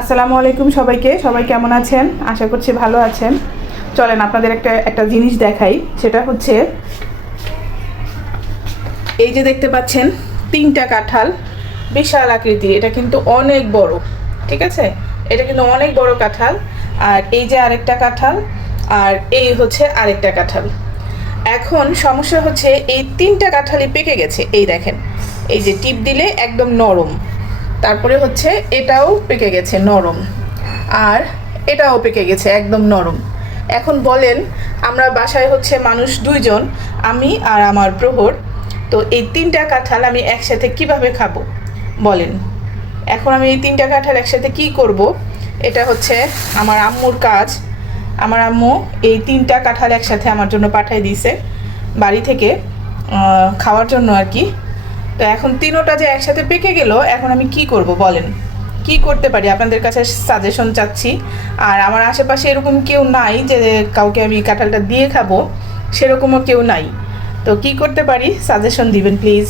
আসসালামু আলাইকুম সবাইকে। সবাই কেমন আছেন? আশা করছি ভালো আছেন। চলেন আপনাদের একটা জিনিস দেখাই। সেটা হচ্ছে এই যে দেখতে পাচ্ছেন 3টা কাঁঠাল, বিশাল আকৃতি। এটা কিন্তু অনেক বড়, ঠিক আছে? এটা কিন্তু অনেক বড় কাঁঠাল। আর এই যে আরেকটা কাঁঠাল, আর এই হচ্ছে আরেকটা কাঁঠাল। এখন সমস্যা হচ্ছে এই 3টা কাঁঠালই পেকে গেছে। এই দেখেন, এই যে টিপ দিলে একদম নরম। তারপরে হচ্ছে এটাও পেকে গেছে নরম, আর এটাও পেকে গেছে একদম নরম। এখন বলেন, আমরা বাসায় হচ্ছে মানুষ 2জন, আমি আর আমার প্রহর। তো এই 3টা কাঁঠাল আমি একসাথে কিভাবে খাবো বলেন? এখন আমি এই 3টা কাঁঠাল একসাথে কি করব? এটা হচ্ছে আমার আম্মুর কাজ। আমার আম্মু এই 3টা কাঁঠাল একসাথে আমার জন্য পাঠিয়ে দিয়েছে বাড়ি থেকে, খাওয়ার জন্য আর কি। তো এখন তিনোটা যে একসাথে পেকে গেল, এখন আমি কি করব বলেন? কি করতে পারি? আপনাদের কাছে সাজেশন চাচ্ছি। আর আমার আশেপাশে এরকম কেউ নাই যে কাউকে আমি কাঁঠালটা দিয়ে খাবো, সেরকমও কেউ নাই। তো কি করতে পারি, সাজেশন দিবেন প্লিজ।